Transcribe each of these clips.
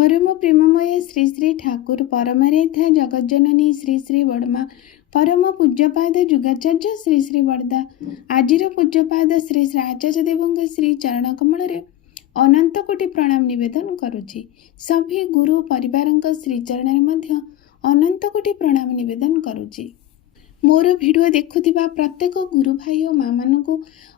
परम प्रेममय श्री श्री ठाकुर परमारेथा जगज्जननी श्री श्री बड़मा परम पूज्यपाद जुगाचार्य श्री श्री बड़दा आजिर पूज्यपाद श्री श्री आचार्य देव श्री चरण कमल अनंत कोटि प्रणाम निवेदन करुछि। सभी गुरु परिवार श्रीचरण में अनंत कोटि प्रणाम निवेदन करुछि। मोर भिडियो देखुथिबा प्रत्येक गुरु भाई और माँ मान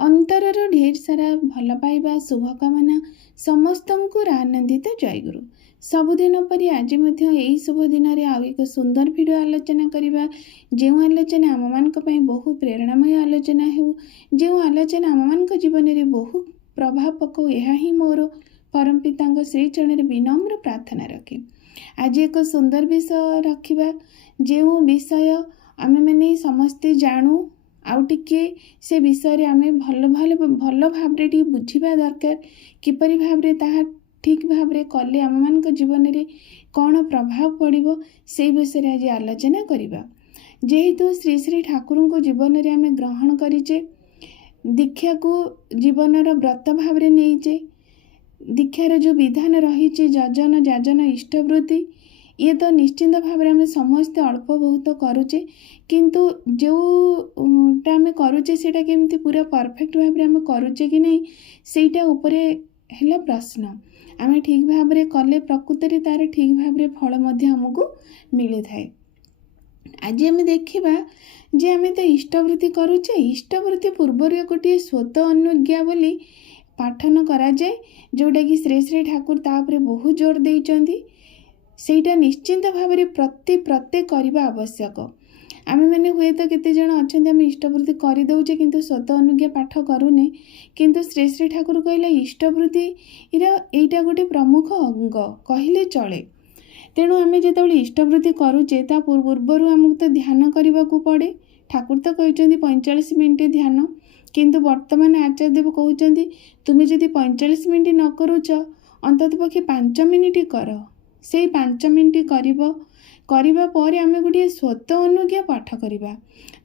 अंतरर ढेर सारा भल पाइबा शुभकामना समस्त को आनंदित जयगुरु। सबुदिन परि आज यही शुभ दिन में आउ एक सुंदर भिडियो आलोचना करवा। जो आलोचना आम मान बहु प्रेरणामय आलोचना हो, जो आलोचना आम मान जीवन में बहु प्रभाव पकाऊ, यह ही मोर परम पिता श्रीचरण विनम्र प्रार्थना रखे। आज एक सुंदर विषय रखा, जो विषय आमे मैंने समस्ते जानू आउ टिके से विषय आमे भल भाव बुझा दरकार, किपरि भाव ताहा ठीक भाव कले आम मान जीवन में कौन प्रभाव पड़ो से विषय आज आलोचना करवा। जेहेतु श्री श्री ठाकुर को जीवन में आमे ग्रहण करीचे, दीक्षा को जीवनर व्रत भाव नहींचे, दीक्षार जो विधान रही यजन जाजन इष्टवृत्ति ये तो निश्चिंत भाव में समस्ते अल्प बहुत करुचे, किंतु जोटा आम करुचे सेटा केमती पूरा परफेक्ट भाव में करुचे कि नहीं सेटा उपरे हैला प्रश्न। आम ठीक भाव कले प्रकृति में तार ठीक भाव फल आमको मिली थाए। आज आम देखा जे आम तो इष्टवृत्ति करुचे, इष्टवृत्ति पूर्वर गोटे स्वत अनुज्ञा बोली पाठन कराए, जोटा कि श्री श्री ठाकुर तापर बहुत जोर देइचंदी। सेटा निश्चिंत भाव प्रत्येक करवा आवश्यक। आम मैंने हुए तो केते जण अच्छा आम इष्टवृत्ति करदे किंतु स्वत अनुज्ञा पाठ करूने, किंतु श्री श्री ठाकुर कहले इष्टवृत्ति एटा गोटे प्रमुख अंग कहले चले। तेणु आम जो इष्टवृत्ति करुचे ता पूर्वर आमको तो ध्यान करने को पड़े। ठाकुर तो कहते 45 मिनिट ध्यान, किंतु वर्तमान आचार्य देव कहते तुम्हें जदि 45 मिनिट न करुच अंतत पक्षे 5 मिनिट कर। से 5 मिनिट करवा पर आम गोटे स्वत अनुज्ञा पाठ करवा,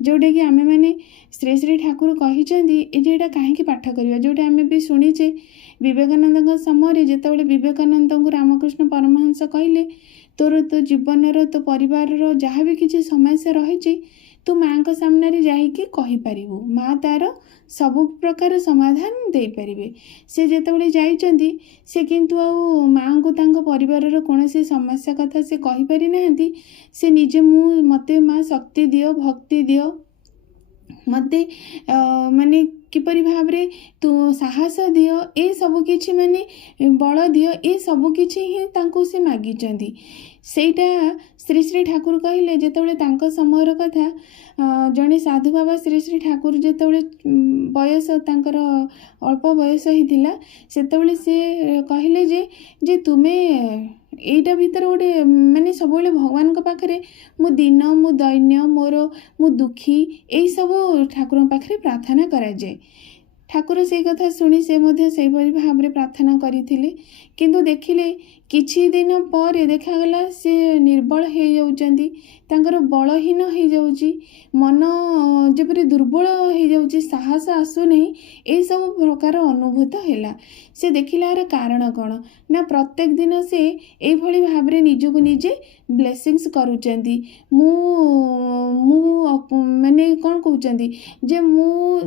जोटा कि आम मैंने श्री श्री ठाकुर कहते कहीं पाठ करवा। जोटा आम भी शुणीचे विवेकानंद समय जिते विवेकानंद को रामकृष्ण परमहंस कहले तोर तो जीवन तो परिवार जहाँ भी किसी समस्या रही तू माँ का सामने जाकि कहीपरू, माँ तार सबु प्रकार समाधान दे पारे। से जिते जाइंट से किंतु माँ को तांको परिवार कौन सी समस्या कथा से कहीपरि ना, से निजे मते माँ शक्ति दियो भक्ति दियो मते माने किपरि भाव रे तू साहस दियो ए सब किछि माने बल दियो ए सब किछि ही तांको से मागिचंदी। सेटा श्री श्री ठाकुर कहले जेतबेले तांको समयर कथा जड़े साधु बाबा श्री श्री ठाकुर जेतबेले बयस तांकर अल्प बयस हिथिला सेतबेले से कहले जे तुमे एटा भीतर गोटे माने सब भगवान पाखे मु दिन मु दैन्य मोर मु दुखी यही सब ठाकुर पाखे प्रार्थना कराए। ठाकुर से कथा शुणी से भाव में प्रार्थना करथिले, किंतु देखिले किछि दिन पर देखागला से निर्बल हो जाउचंदी, तांकर बलहीन हो जाउची, मन जेपरि दुर्बल हो जाउची, साहस आसु नहीं, ए सब प्रकार अनुभूत हैला। से देखिला यार कारण कौन ना प्रत्येक दिन से एई भली भाव में निजको निजे ब्लेसिंग्स करूचंदी। माने कौन कहउचंदी जे मु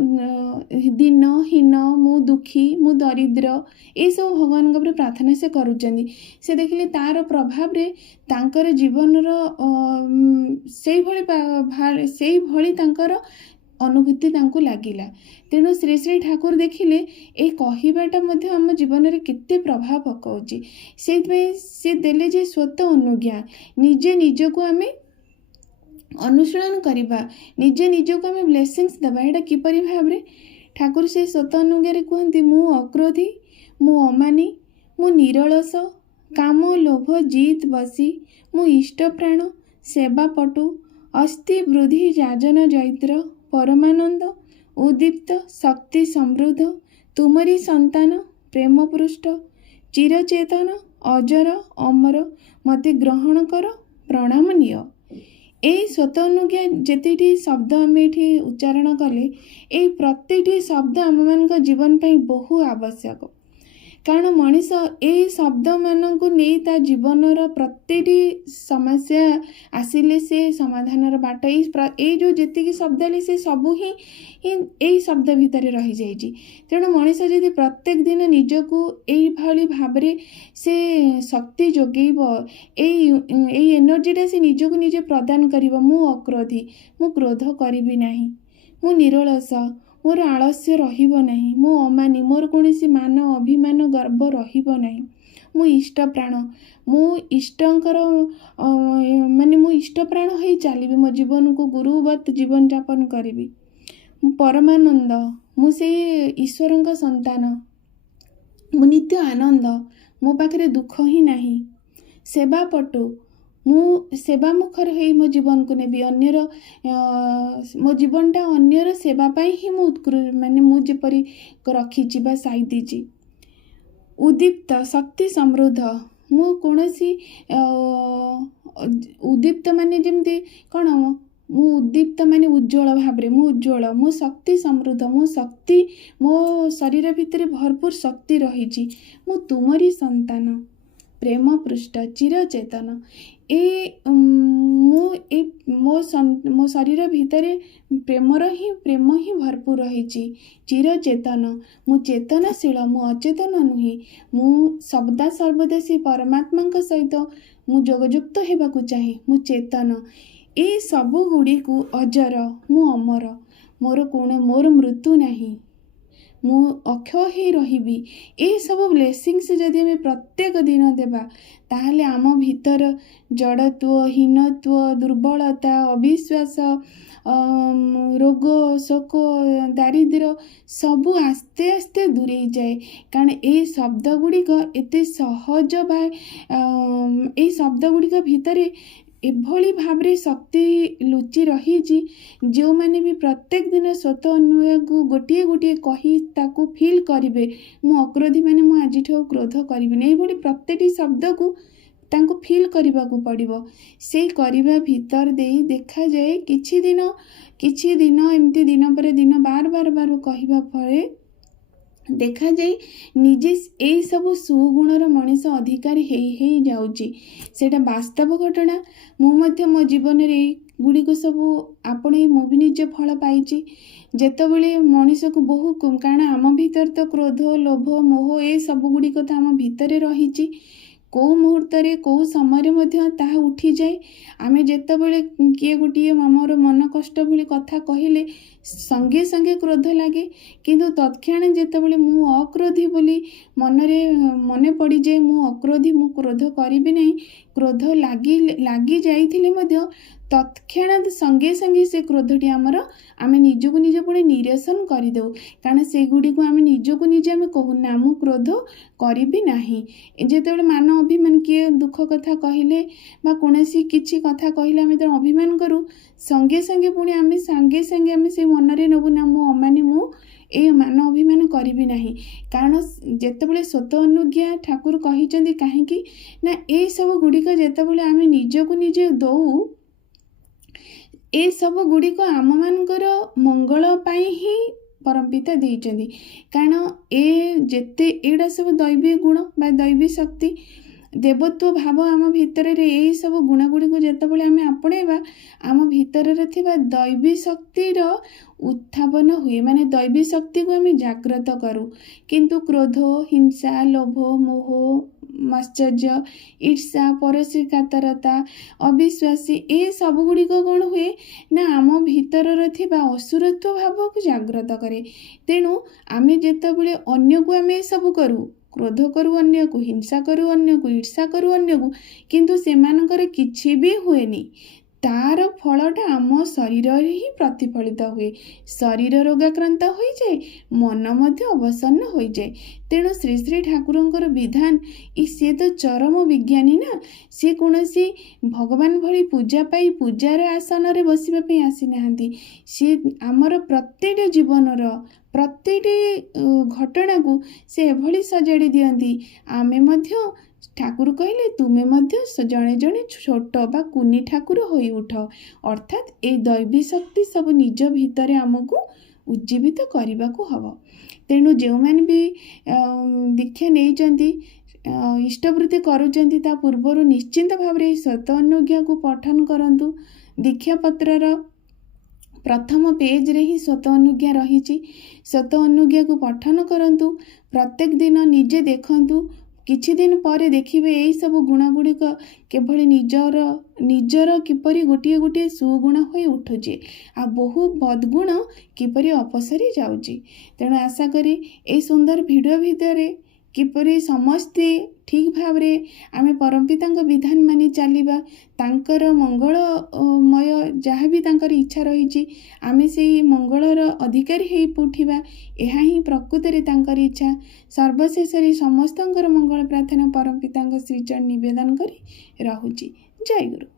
दिनहीन मु दुखी मु दरिद्र ये सब भगवान का प्रार्थना से करूचंदी। से देखिले तार प्रभाव रे तांकर जीवनर से भली तांकर अनुभूति तांको लागिला। तेणु श्री श्री ठाकुर देखिले ए कहिबाटा मध्ये हम जीवन में केते प्रभाव पकाउची, से देले जे स्वत अनुज्ञा निजे निजको आमे अनुशीलन करवा, निजे निजको आमे ब्लेसिंग्स देबा। एटा किपरि भाव रे ठाकुर से स्वत अनुज्ञा रे कहंती मु अक्रोधी मु अमानी मु निरलस काम लोभ जीत बसी मु इष्ट प्राण सेवा पटु अस्ति वृद्धि जाजन जैत्र परमानंद उद्दीप्त शक्ति समृद्ध तुमरी संतान प्रेम पृष्ठ चिरचेतन अजर अमर मते ग्रहण कर प्रणाम निय। ए स्वत अनुज्ञा जेतिटी शब्द आम ये उच्चारण कले ए प्रत्येकटी शब्द आम मान जीवन बहु आवश्यक। କାରଣ ମଣିଷ ଏଇ ଶବ୍ଦମାନଙ୍କୁ ନେଇ ତା ଜୀବନର ପ୍ରତିଟି ସମସ୍ୟା ଆସିଲେ ସେ ସମାଧାନର ବାଟ ଏଇ ଯେଉଁ ଯେତିକି ଶବ୍ଦ ହେଲେ ସେ ସବୁ ହିଁ ଏଇ ଶବ୍ଦ ଭିତରେ ରହିଯାଇଛି। ତେଣୁ ମଣିଷ ଯଦି ପ୍ରତ୍ୟେକ ଦିନ ନିଜକୁ ଏଇଭଳି ଭାବରେ ସେ ଶକ୍ତି ଯୋଗେଇବ, ଏଇ ଏନର୍ଜିଟା ସେ ନିଜକୁ ନିଜେ ପ୍ରଦାନ କରିବ। ମୁଁ ଅକ୍ରୋଧୀ, ମୁଁ କ୍ରୋଧ କରିବି ନାହିଁ, ମୁଁ ନିରଳସ, ମୋର ଆଳସ୍ୟ ରହିବ ନାହିଁ, ମୁଁ ଅମାନି, ମୋର କୌଣସି ମାନ ଅଭିମାନ ଗର୍ବ ରହିବ ନାହିଁ, ମୁଁ ଇଷ୍ଟପ୍ରାଣ, ମୁଁ ଇଷ୍ଟଙ୍କର ମୁଁ ଇଷ୍ଟପ୍ରାଣ ହୋଇ ଚାଲିବି, ମୋ ଜୀବନକୁ ଗୁରୁବତ୍ ଜୀବନଯାପନ କରିବି। ମୁଁ ପରମାନନ୍ଦ, ମୁଁ ସେଇ ଈଶ୍ୱରଙ୍କ ସନ୍ତାନ, ମୁଁ ନିତ୍ୟ ଆନନ୍ଦ, ମୋ ପାଖରେ ଦୁଃଖ ହିଁ ନାହିଁ। ସେବାପଟୁ, ମୁଁ ସେବାମୁଖର ହେଇ ମୋ ଜୀବନକୁ ନେବି। ମୋ ଜୀବନଟା ଅନ୍ୟର ସେବା ପାଇଁ ହିଁ ମୁଁ ମୁଁ ଯେପରି ରଖିଛି ବା ସାଇତିଛି। ଉଦ୍ଦୀପ୍ତ, ଶକ୍ତି ସମୃଦ୍ଧ, ମୁଁ କୌଣସି ଉଦ୍ଦୀପ୍ତ ଯେମିତି କ'ଣ, ମୁଁ ଉଦ୍ଦୀପ୍ତ ଉଜ୍ଜ୍ୱଳ ଭାବରେ, ମୁଁ ଉଜ୍ଜ୍ୱଳ, ମୁଁ ଶକ୍ତି ସମୃଦ୍ଧ, ମୁଁ ଶକ୍ତି, ମୋ ଶରୀର ଭିତରେ ଭରପୁର ଶକ୍ତି ରହିଛି। ମୁଁ ତୁମରି ସନ୍ତାନ, ପ୍ରେମ ପୃଷ୍ଟ, ଚିରଚେତନ। ମୋ ଶରୀର ଭିତରେ ପ୍ରେମ ହିଁ ଭରପୁର ରହିଛି। ଚିରଚେତନ, ମୁଁ ଚେତନଶୀଳ, ମୁଁ ଅଚେତନ ନୁହେଁ। ମୁଁ ସର୍ବଦା ସେ ପରମାତ୍ମାଙ୍କ ସହିତ ମୁଁ ଯୋଗଯୁକ୍ତ ହେବାକୁ ଚାହେଁ। ମୁଁ ଚେତନ। ଏ ସବୁ ଗୁଡ଼ିକୁ ଅଜର, ମୁଁ ଅମର, ମୋର ମୃତ୍ୟୁ ନାହିଁ, ମୁଁ ଅକ୍ଷୟ ହେଇ ରହିବି। ଏସବୁ ବ୍ଲେସିଂସ୍ ଯଦି ଆମେ ପ୍ରତ୍ୟେକ ଦିନ ଦେବା, ତାହେଲେ ଆମ ଭିତର ଜଡ଼ତ୍ୱ, ହୀନତ୍ୱ, ଦୁର୍ବଳତା, ଅବିଶ୍ୱାସ, ରୋଗ, ଶୋକ, ଦାରିଦ୍ର୍ୟ ସବୁ ଆସ୍ତେ ଆସ୍ତେ ଦୂରେଇ ଯାଏ। କାରଣ ଏଇ ଶବ୍ଦ ଗୁଡ଼ିକ ଏତେ ସହଜ ବା ଏଇ ଶବ୍ଦ ଗୁଡ଼ିକ ଭିତରେ ଏଭଳି ଭାବରେ ଶକ୍ତି ଲୁଚି ରହିଛି। ଯେଉଁମାନେ ବି ପ୍ରତ୍ୟେକ ଦିନ ସ୍ୱତଃ ଅନ୍ୱୟକୁ ଗୋଟିଏ ଗୋଟିଏ କହି ତାକୁ ଫିଲ୍ କରିବେ, ମୁଁ ଅକ୍ରୋଧୀ, ମୁଁ ଆଜିଠୁ ଆଉ କ୍ରୋଧ କରିବିନି, ଏଇଭଳି ପ୍ରତିଟି ଶବ୍ଦକୁ ତାଙ୍କୁ ଫିଲ୍ କରିବାକୁ ପଡ଼ିବ। ସେଇ କରିବା ଭିତର ଦେଇ ଦେଖାଯାଏ କିଛି ଦିନ ଏମିତି ଦିନ ପରେ ଦିନ ବାର କହିବା ଫଳରେ ଦେଖାଯାଏ ନିଜେ ଏଇସବୁ ସୁଗୁଣର ମଣିଷ ଅଧିକାରୀ ହେଇ ଯାଉଛି। ସେଇଟା ବାସ୍ତବ ଘଟଣା। ମୁଁ ମଧ୍ୟ ମୋ ଜୀବନରେ ଏଇଗୁଡ଼ିକୁ ସବୁ ଆପଣେଇ ମୁଁ ବି ନିଜେ ଫଳ ପାଇଛି। ଯେତେବେଳେ ମଣିଷକୁ କାରଣ ଆମ ଭିତରେ ତ କ୍ରୋଧ, ଲୋଭ, ମୋହ ଏ ସବୁ ଗୁଡ଼ିକ ତ ଆମ ଭିତରେ ରହିଛି। କେଉଁ ମୁହୂର୍ତ୍ତରେ କେଉଁ ସମୟରେ ମଧ୍ୟ ତାହା ଉଠିଯାଏ। ଆମେ ଯେତେବେଳେ କିଏ ଗୋଟିଏ ଆମର ମନ କଷ୍ଟ ଭଳି କଥା କହିଲେ ସଙ୍ଗେ ସଙ୍ଗେ କ୍ରୋଧ ଲାଗେ, କିନ୍ତୁ ତତ୍କ୍ଷଣାତ୍ ଯେତେବେଳେ ମୁଁ ଅକ୍ରୋଧୀ ବୋଲି ମନେ ପଡ଼ିଯାଏ, ମୁଁ ଅକ୍ରୋଧୀ, ମୁଁ କ୍ରୋଧ କରିବି ନାହିଁ, କ୍ରୋଧ ଲାଗି ଯାଇଥିଲେ ମଧ୍ୟ ତତ୍କ୍ଷଣାତ୍ ସଙ୍ଗେ ସଙ୍ଗେ ସେ କ୍ରୋଧଟି ଆମେ ନିଜକୁ ନିଜେ ପୁଣି ନିରସନ କରିଦେଉ। କାରଣ ସେଗୁଡ଼ିକୁ ଆମେ ନିଜକୁ ନିଜେ କହୁନା ମୁଁ କ୍ରୋଧ କରିବି ନାହିଁ। ଯେତେବେଳେ ମାନ ଅଭିମାନ, କିଏ ଦୁଃଖ କଥା କହିଲେ ବା କୌଣସି କିଛି କଥା କହିଲେ ଆମେ ତାର ଅଭିମାନ କରୁ, ସଙ୍ଗେ ସଙ୍ଗେ ପୁଣି ଆମେ ସେ ମନରେ ନେବୁ ନା ମୁଁ ଅମାନି, ମୁଁ ଏଇ ମାନ ଅଭିମାନ କରିବି ନାହିଁ। କାରଣ ଯେତେବେଳେ ସ୍ୱତଃ ଅନୁଜ୍ଞା ଠାକୁର କହିଛନ୍ତି, କାହିଁକି ନା ଏସବୁ ଗୁଡ଼ିକ ଯେତେବେଳେ ଆମେ ନିଜକୁ ନିଜେ ଦଉ, ଏସବୁ ଗୁଡ଼ିକ ଆମମାନଙ୍କର ମଙ୍ଗଳ ପାଇଁ ହିଁ ପରମପିତା ଦେଇଛନ୍ତି। କାରଣ ଏଇଟା ସବୁ ଦୈବୀ ଗୁଣ ବା ଦୈବୀ ଶକ୍ତି, ଦେବତ୍ୱ ଭାବ ଆମ ଭିତରେ ଏଇସବୁ ଗୁଣଗୁଡ଼ିକୁ ଯେତେବେଳେ ଆମେ ଆପଣେଇବା, ଆମ ଭିତରରେ ଥିବା ଦୈବୀ ଶକ୍ତିର ଉତ୍ଥାପନ ହୁଏ, ଦୈବୀ ଶକ୍ତିକୁ ଆମେ ଜାଗ୍ରତ କରୁ। କିନ୍ତୁ କ୍ରୋଧ, ହିଂସା, ଲୋଭ, ମୋହ, ମାଶ୍ଚର୍ଯ୍ୟ, ଈର୍ଷା, ପରଶ୍ରୀ କାତରତା, ଅବିଶ୍ୱାସୀ ଏ ସବୁଗୁଡ଼ିକ କ'ଣ ହୁଏ ନା ଆମ ଭିତରରେ ଥିବା ଅସୁରତ୍ୱ ଭାବକୁ ଜାଗ୍ରତ କରେ। ତେଣୁ ଆମେ ଯେତେବେଳେ ଅନ୍ୟକୁ ଆମେ ଏସବୁ କରୁ, କ୍ରୋଧ କରୁ ଅନ୍ୟକୁ, ହିଂସା କରୁ ଅନ୍ୟକୁ, ଈର୍ଷା କରୁ ଅନ୍ୟକୁ, କିନ୍ତୁ ସେମାନଙ୍କର କିଛି ବି ହୁଏନି, ତାର ଫଳଟା ଆମ ଶରୀରରେ ହିଁ ପ୍ରତିଫଳିତ ହୁଏ। ଶରୀର ରୋଗାକ୍ରାନ୍ତ ହୋଇଯାଏ, ମନ ମଧ୍ୟ ଅବସନ୍ନ ହୋଇଯାଏ। ତେଣୁ ଶ୍ରୀ ଶ୍ରୀ ଠାକୁରଙ୍କର ବିଧାନ, ସିଏ ତ ଚରମ ବିଜ୍ଞାନୀ ନା, ସିଏ କୌଣସି ଭଗବାନ ଭଳି ପୂଜା ପାଇ ପୂଜାର ଆସନରେ ବସିବା ପାଇଁ ଆସିନାହାନ୍ତି। ସିଏ ଆମର ପ୍ରତିଟି ଜୀବନର ପ୍ରତିଟି ଘଟଣାକୁ ସେ ଏଭଳି ସଜାଡ଼ି ଦିଅନ୍ତି, ଆମେ ମଧ୍ୟ ଠାକୁର କହିଲେ ତୁମେ ମଧ୍ୟ ଜଣେ ଜଣେ ଛୋଟ ବା କୁନି ଠାକୁର ହୋଇ ଉଠ। ଅର୍ଥାତ୍ ଏଇ ଦୈବୀ ଶକ୍ତି ସବୁ ନିଜ ଭିତରେ ଆମକୁ ଉଜ୍ଜୀବିତ କରିବାକୁ ହେବ। तेणु जो मैंने भी दीक्षा नहीं इष्टवृत्ति करुँच ता पूर्वर निश्चिंत भाव स्वत अनुज्ञा को पठन करूँ। दीक्षा पत्रर प्रथम पेज रे ही स्वत अनुज्ञा रही। स्वत अनुज्ञा को पठन करूँ। प्रत्येक दिन निजे देखूँ। किछि दिन पर देखिए यही सब गुणगुड़िक केभली निजर किपरि गोटे गोटे सुगुण हो उठुचे आ बहु बदगुण किपरि अपसरी जाउची। तेणु आशा करी ए सुंदर वीडियो भितर किपरि समस्ते ठीक भाव रे आमे परमपिता विधान मानि चलिबा तांकर मंगलमय जहाँ भी तांकर इच्छा रही आमे से मंगलर अधिकारी हो उठिबा। यह ही प्रकृत रे तांकर इच्छा। सर्वशेष समस्तंकर मंगल प्रार्थना परमपिता श्रीचरण निवेदन करी रहुची। जय गुरु।